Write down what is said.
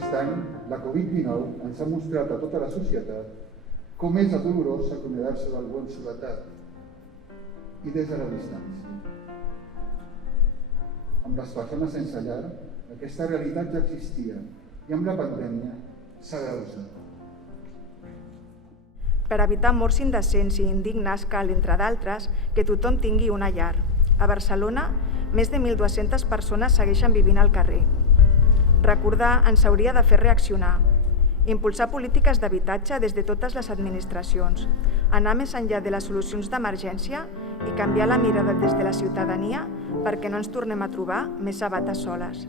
Aquest any, la Covid-19 ens ha mostrat a tota la societat com és de dolorós acomiadar-se d'algú en soledat i des de la distància. Amb les persones sense llar, aquesta realitat ja existia i amb la pandèmia s'ha agreujat. Per evitar morts indecents i indignes cal, entre d'altres, que tothom tingui una llar. A Barcelona, més de 1.200 persones segueixen vivint al carrer. Recordar ens hauria de fer reaccionar. Impulsar polítiques d'habitatge des de totes les administracions. Anar més enllà de les solucions d'emergència i canviar la mirada des de la ciutadania perquè no ens tornem a trobar més sabates soles.